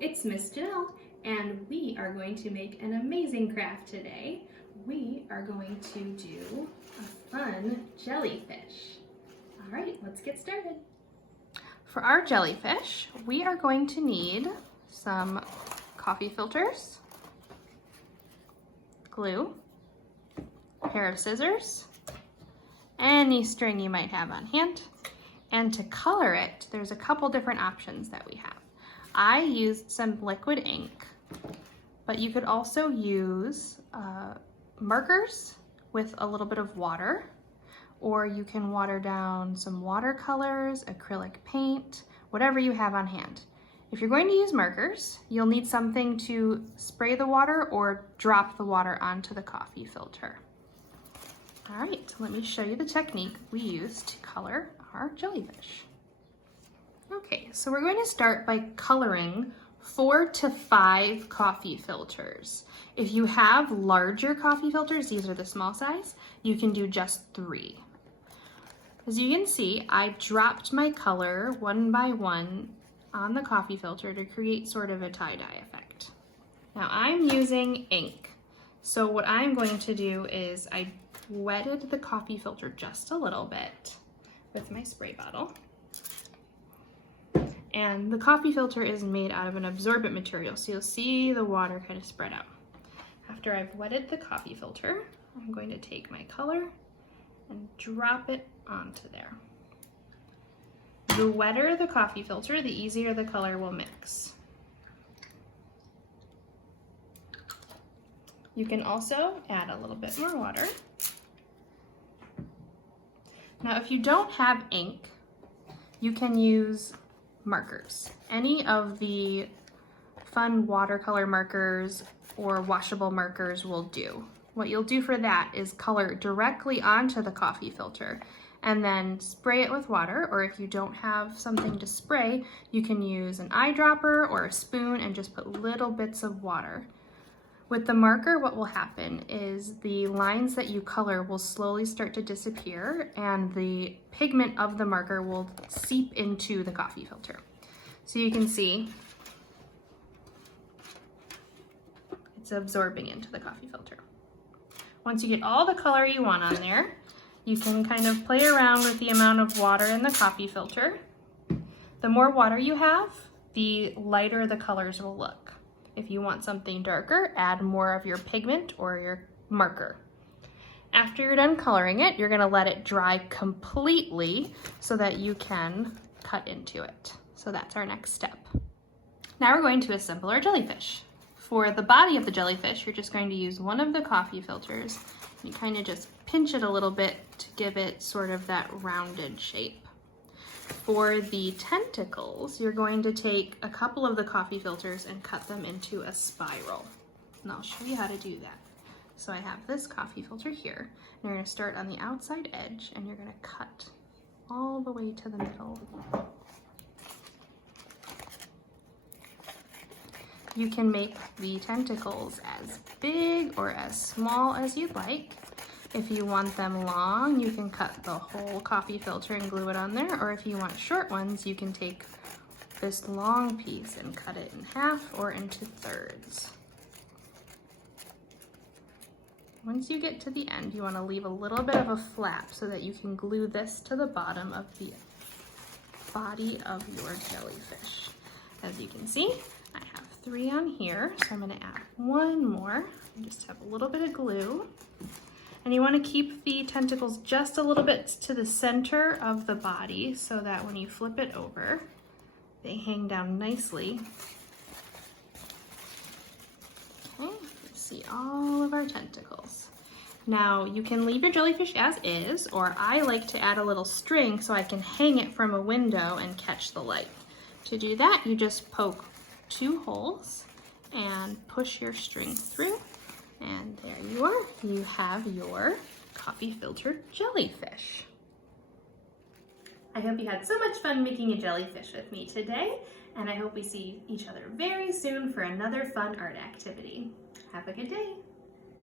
it's Miss Janelle, and we are going to make an amazing craft today. We are going to do a fun jellyfish. All right, let's get started. For our jellyfish, we are going to need some coffee filters, glue, a pair of scissors, any string you might have on hand, and to color it, there's a couple different options that we have. I used some liquid ink, but you could also use markers with a little bit of water, or you can water down some watercolors, acrylic paint, whatever you have on hand. If you're going to use markers, you'll need something to spray the water or drop the water onto the coffee filter. All right, let me show you the technique we use to color our jellyfish. Okay, so we're going to start by coloring 4 to 5 coffee filters. If you have larger coffee filters, these are the small size, you can do just 3. As you can see, I dropped my color one by one on the coffee filter to create sort of a tie-dye effect. Now I'm using ink. So what I'm going to do is I wetted the coffee filter just a little bit with my spray bottle. And the coffee filter is made out of an absorbent material, so you'll see the water kind of spread out. After I've wetted the coffee filter, I'm going to take my color and drop it onto there. The wetter the coffee filter, the easier the color will mix. You can also add a little bit more water. Now, if you don't have ink, you can use markers. Any of the fun watercolor markers or washable markers will do. What you'll do for that is color directly onto the coffee filter and then spray it with water, or if you don't have something to spray, you can use an eyedropper or a spoon and just put little bits of water. With the marker, what will happen is the lines that you color will slowly start to disappear and the pigment of the marker will seep into the coffee filter. So you can see it's absorbing into the coffee filter. Once you get all the color you want on there, you can kind of play around with the amount of water in the coffee filter. The more water you have, the lighter the colors will look. If you want something darker, add more of your pigment or your marker. After you're done coloring it, you're gonna let it dry completely so that you can cut into it. So that's our next step. Now we're going to assemble our jellyfish. For the body of the jellyfish, you're just going to use one of the coffee filters. You kind of just pinch it a little bit to give it sort of that rounded shape. For the tentacles, you're going to take a couple of the coffee filters and cut them into a spiral. And I'll show you how to do that. So I have this coffee filter here, and you're going to start on the outside edge, and you're going to cut all the way to the middle. You can make the tentacles as big or as small as you'd like. If you want them long, you can cut the whole coffee filter and glue it on there, or if you want short ones, you can take this long piece and cut it in half or into thirds. Once you get to the end, you want to leave a little bit of a flap so that you can glue this to the bottom of the body of your jellyfish. As you can see, I have 3 on here, so I'm going to add 1 more. I just have a little bit of glue. And you want to keep the tentacles just a little bit to the center of the body so that when you flip it over, they hang down nicely. Okay, let's see all of our tentacles. Now you can leave your jellyfish as is, or I like to add a little string so I can hang it from a window and catch the light. To do that, you just poke 2 holes and push your string through. And there you are. You have your coffee filter jellyfish. I hope you had so much fun making a jellyfish with me today, and I hope we see each other very soon for another fun art activity. Have a good day.